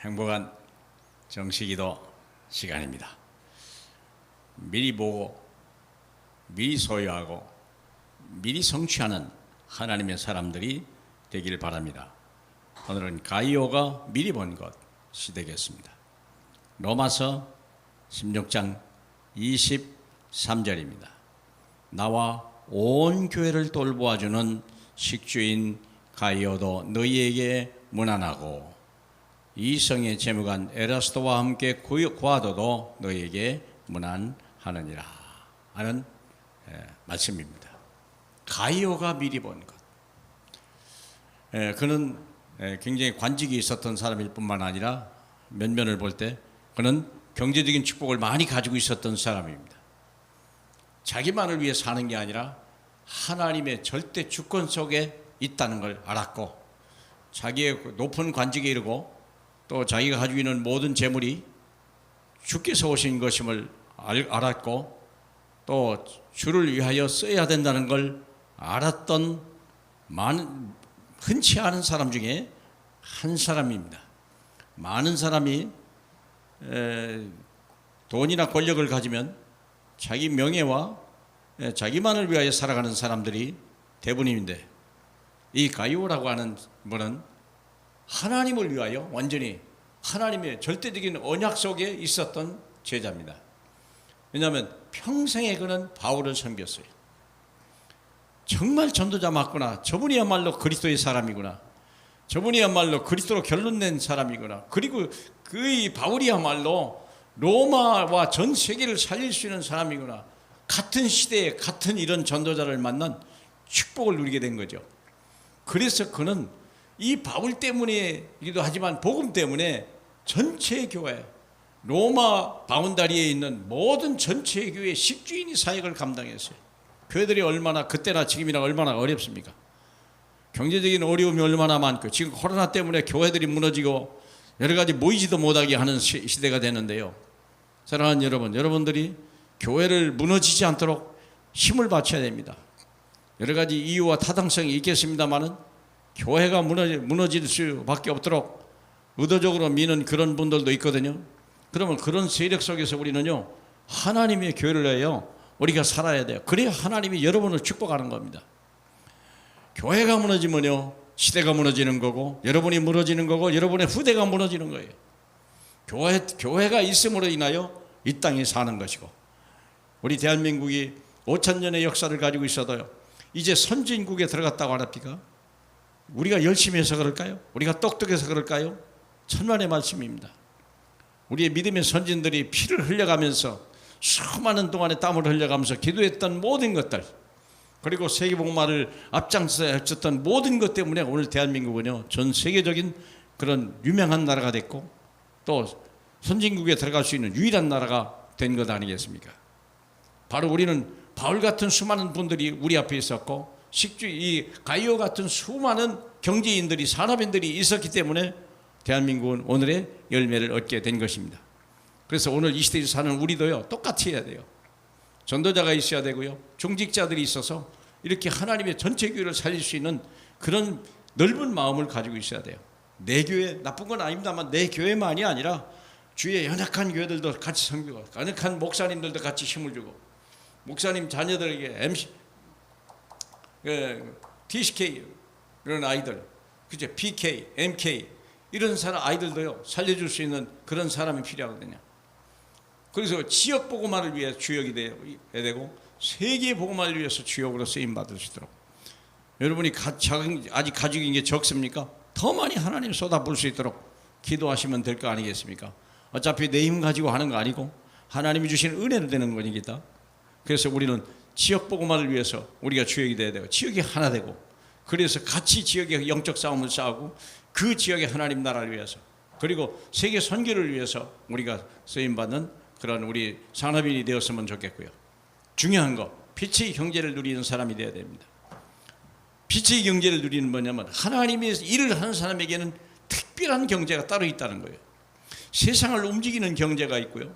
행복한 정식기도 시간입니다. 미리 보고 미리 소유하고 미리 성취하는 하나님의 사람들이 되기를 바랍니다. 오늘은 가이오가 미리 본 것이 되겠습니다. 로마서 16장 23절입니다. 나와 온 교회를 돌보아주는 식주인 가이오도 너희에게 문안하고 이성의 재무관 에라스도와 함께 구하도도 너희에게 문안하느니라 하는 말씀입니다. 가이오가 미리 본 것. 그는 굉장히 관직이 있었던 사람일 뿐만 아니라 면면을 볼 때 그는 경제적인 축복을 많이 가지고 있었던 사람입니다. 자기만을 위해 사는 게 아니라 하나님의 절대 주권 속에 있다는 걸 알았고, 자기의 높은 관직에 이르고 또 자기가 가지고 있는 모든 재물이 주께서 오신 것임을 알았고, 또 주를 위하여 써야 된다는 걸 알았던 흔치 않은 사람 중에 한 사람입니다. 많은 사람이 돈이나 권력을 가지면 자기 명예와 자기만을 위하여 살아가는 사람들이 대부분인데, 이 가이오라고 하는 분은 하나님을 위하여 완전히 하나님의 절대적인 언약 속에 있었던 제자입니다. 왜냐하면 평생에 그는 바울을 섬겼어요. 정말 전도자 맞구나, 저분이야말로 그리스도의 사람이구나, 저분이야말로 그리스도로 결론낸 사람이구나, 그리고 그 바울이야말로 로마와 전 세계를 살릴 수 있는 사람이구나, 같은 시대에 같은 이런 전도자를 만난 축복을 누리게 된 거죠. 그래서 그는 이 바울 때문이기도 하지만 복음 때문에 전체 교회, 로마 바운다리에 있는 모든 전체 교회 식주인이 사역을 감당했어요. 교회들이 얼마나 그때나 지금이나 얼마나 어렵습니까? 경제적인 어려움이 얼마나 많고, 지금 코로나 때문에 교회들이 무너지고 여러 가지 모이지도 못하게 하는 시대가 되는데요. 사랑하는 여러분, 여러분들이 교회를 무너지지 않도록 힘을 바쳐야 됩니다. 여러 가지 이유와 타당성이 있겠습니다만은 교회가 무너질 수밖에 없도록 의도적으로 미는 그런 분들도 있거든요. 그러면 그런 세력 속에서 우리는요, 하나님의 교회를 해요, 우리가 살아야 돼요. 그래야 하나님이 여러분을 축복하는 겁니다. 교회가 무너지면요, 시대가 무너지는 거고, 여러분이 무너지는 거고, 여러분의 후대가 무너지는 거예요. 교회가 있음으로 인하여 이 땅에 사는 것이고, 우리 대한민국이 5,000년의 역사를 가지고 있어도요, 이제 선진국에 들어갔다고 하랍니까? 우리가 열심히 해서 그럴까요? 우리가 똑똑해서 그럴까요? 천만의 말씀입니다. 우리의 믿음의 선진들이 피를 흘려가면서 수많은 동안의 땀을 흘려가면서 기도했던 모든 것들, 그리고 세계복음화를 앞장서 했었던 모든 것 때문에 오늘 대한민국은요, 전 세계적인 그런 유명한 나라가 됐고, 또 선진국에 들어갈 수 있는 유일한 나라가 된 것 아니겠습니까? 바로 우리는 바울 같은 수많은 분들이 우리 앞에 있었고, 이 가이오 같은 수많은 경제인들이, 산업인들이 있었기 때문에 대한민국은 오늘의 열매를 얻게 된 것입니다. 그래서 오늘 이 시대에 사는 우리도요, 똑같이 해야 돼요. 전도자가 있어야 되고요, 중직자들이 있어서 이렇게 하나님의 전체 교회를 살릴 수 있는 그런 넓은 마음을 가지고 있어야 돼요. 내 교회, 나쁜 건 아닙니다만 내 교회만이 아니라 주위의 연약한 교회들도 같이 섬기고, 연약한 목사님들도 같이 힘을 주고, 목사님 자녀들에게 MC, TCK 이런 아이들, 그죠? PK, MK 이런 사람 아이들도요, 살려줄 수 있는 그런 사람이 필요하거든요. 그래서 지역 복음화를 위해 주역이 돼야 되고, 세계 복음화를 위해서 주역으로 쓰임 받을 수 있도록, 여러분이 아직 가지고 있는 게 적습니까? 더 많이 하나님 쏟아부을 수 있도록 기도하시면 될 거 아니겠습니까? 어차피 내 힘 가지고 하는 거 아니고 하나님이 주신 은혜로 되는 거니까. 그래서 우리는 지역 복음화를 위해서 우리가 주역이 돼야 되고, 지역이 하나 되고, 그래서 같이 지역의 영적 싸움을 싸우고, 그 지역의 하나님 나라를 위해서, 그리고 세계 선교를 위해서 우리가 쓰임받는 그런 우리 산업인이 되었으면 좋겠고요. 중요한 거, 빛의 경제를 누리는 사람이 되어야 됩니다. 빛의 경제를 누리는 뭐냐면, 하나님의 일을 하는 사람에게는 특별한 경제가 따로 있다는 거예요. 세상을 움직이는 경제가 있고요,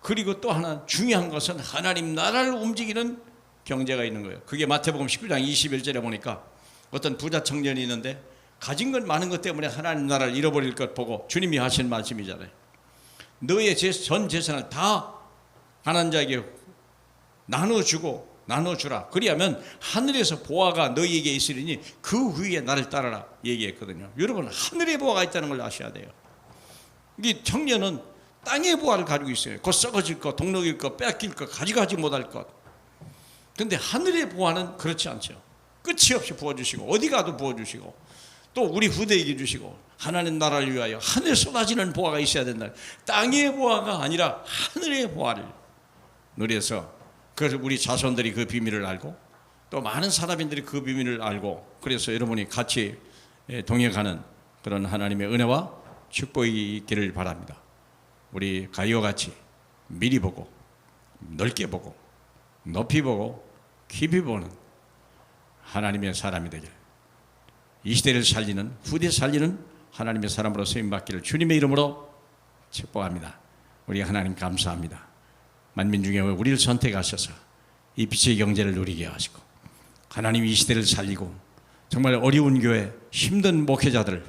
그리고 또 하나 중요한 것은 하나님 나라를 움직이는 경제가 있는 거예요. 그게 마태복음 19장 21절에 보니까 어떤 부자 청년이 있는데 가진 것 많은 것 때문에 하나님 나라를 잃어버릴 것 보고 주님이 하신 말씀이잖아요. 너의 전 재산을 다 가난한 자에게 나눠주라. 그리하면 하늘에서 보화가 너희에게 있으리니 그 후에 나를 따르라 얘기했거든요. 여러분, 하늘의 보화가 있다는 걸 아셔야 돼요. 이 청년은 땅의 보화를 가지고 있어요. 곧 썩어질 것, 동록일 것, 뺏길 것, 가져가지 못할 것. 그런데 하늘의 보화는 그렇지 않죠. 끝이 없이 부어주시고 어디 가도 부어주시고 또 우리 후대에게 주시고 하나님 나라를 위하여 하늘에 쏟아지는 보화가 있어야 된다. 땅의 보화가 아니라 하늘의 보화를 누려서, 그래서 우리 자손들이 그 비밀을 알고 또 많은 사람들이 그 비밀을 알고, 그래서 여러분이 같이 동행하는 그런 하나님의 은혜와 축복이 있기를 바랍니다. 우리 가이와 같이 미리 보고 넓게 보고 높이 보고 깊이 보는 하나님의 사람이 되길, 이 시대를 살리는, 후대 살리는 하나님의 사람으로 쓰임받기를 주님의 이름으로 축복합니다. 우리 하나님 감사합니다. 만민 중에 우리를 선택하셔서 이 빛의 경제를 누리게 하시고 하나님이 이 시대를 살리고 정말 어려운 교회, 힘든 목회자들,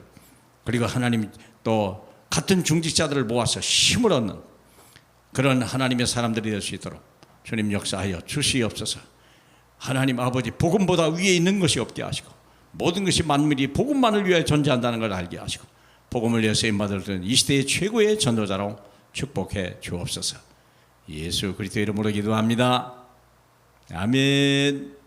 그리고 하나님 또 같은 중직자들을 모아서 힘을 얻는 그런 하나님의 사람들이 될 수 있도록 주님 역사하여 주시옵소서. 하나님 아버지, 복음보다 위에 있는 것이 없게 하시고 모든 것이 만물이 복음만을 위해 존재한다는 걸 알게 하시고 복음을 위해 쓰임받을 이 시대의 최고의 전도자로 축복해 주옵소서. 예수 그리스도의 이름으로 기도합니다. 아멘.